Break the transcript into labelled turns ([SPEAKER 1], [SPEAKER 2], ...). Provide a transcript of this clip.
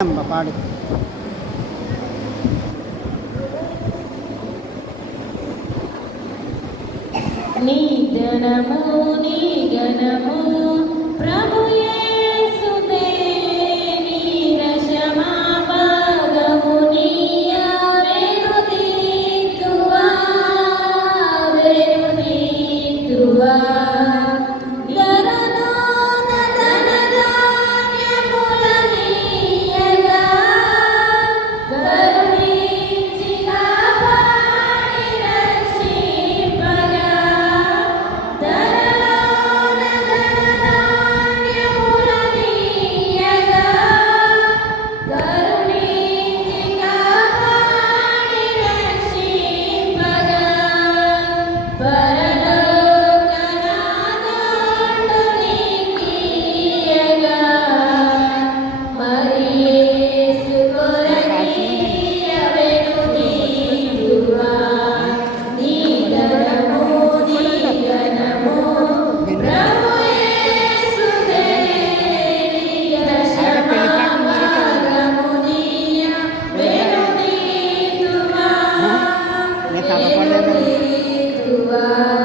[SPEAKER 1] అమ్మ పాడు
[SPEAKER 2] నీ ధనము నీ గణము ప్రభు Bye.